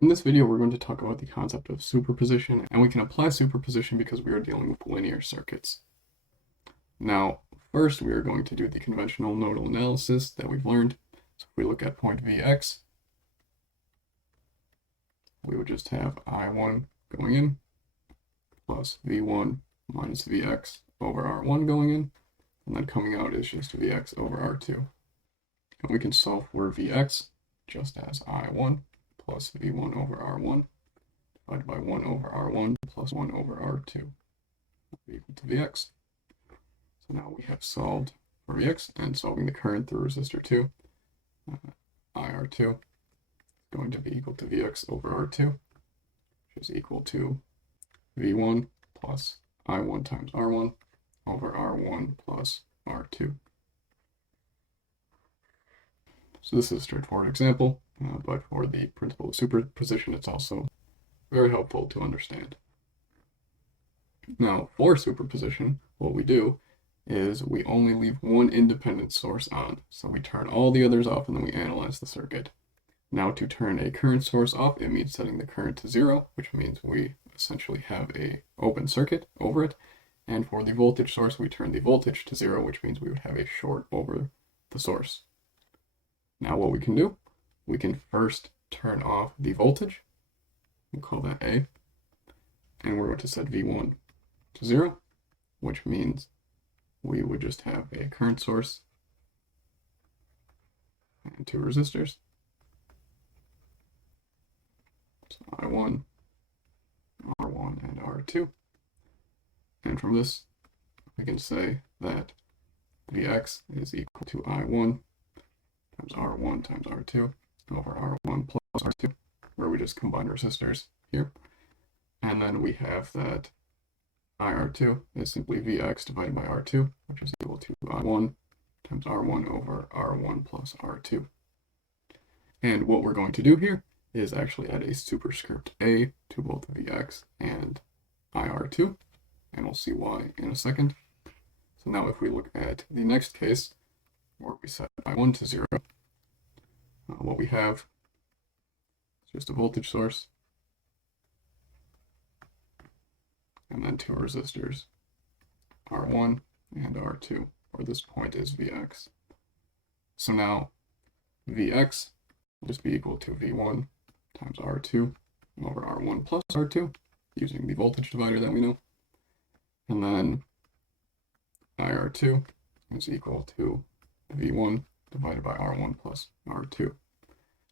In this video, we're going to talk about the concept of superposition, and we can apply superposition because we are dealing with linear circuits. Now, first, we are going to do the conventional nodal analysis that we've learned. So if we look at point Vx, we would just have I1 going in plus V1 minus Vx over R1 going in, and then coming out is just Vx over R2. And we can solve for Vx just as I1 plus V1 over R1 divided by 1 over R1 plus 1 over R2 equal to Vx. So now we have solved for Vx and solving the current through resistor 2. IR2 is going to be equal to Vx over R2, which is equal to V1 plus I1 times R1 over R1 plus R2. So this is a straightforward example, but for the principle of superposition, it's also very helpful to understand. Now, for superposition, what we do is we only leave one independent source on. So we turn all the others off and then we analyze the circuit. Now, to turn a current source off, it means setting the current to 0, which means we essentially have an open circuit over it. And for the voltage source, we turn the voltage to 0, which means we would have a short over the source. Now what we can do, we can first turn off the voltage. We'll call that A. And we're going to set V1 to 0, which means we would just have a current source and two resistors. So I1, R1, and R2. And from this, we can say that Vx is equal to I1 times R1 times R2 over R1 plus R2, where we just combine resistors here. And then we have that IR2 is simply Vx divided by R2, which is equal to I1 times R1 over R1 plus R2. And what we're going to do here is actually add a superscript A to both Vx and IR2, and we'll see why in a second. So now if we look at the next case, where we set I1 to 0, what we have is just a voltage source and then two resistors, R1 and R2, where this point is Vx. So now Vx will just be equal to V1 times R2 over R1 plus R2, using the voltage divider that we know. And then IR2 is equal to V1 divided by R1 plus R2.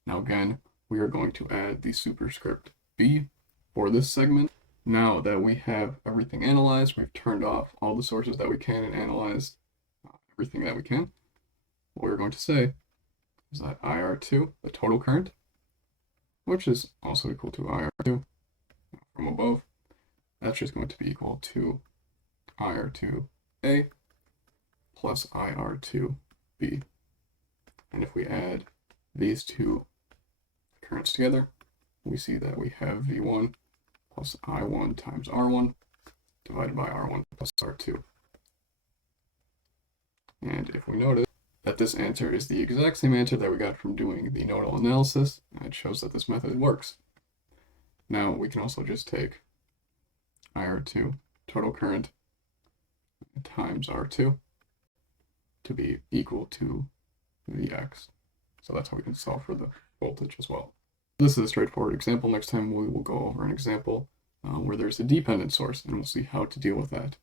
Now again, we are going to add the superscript B for this segment. Now that we have everything analyzed, we've turned off all the sources that we can and analyzed everything that we can, what we're going to say is that IR2, the total current, which is also equal to IR2 from above, that's just going to be equal to IR2A plus IR2B. And if we add these two currents together, we see that we have V1 plus I1 times R1 divided by R1 plus R2. And if we notice that this answer is the exact same answer that we got from doing the nodal analysis, it shows that this method works. Now we can also just take IR2, total current, times R2 to be equal to Vx. So that's how we can solve for the voltage as well. This is a straightforward example. Next time we will go over an example where there's a dependent source, and we'll see how to deal with that.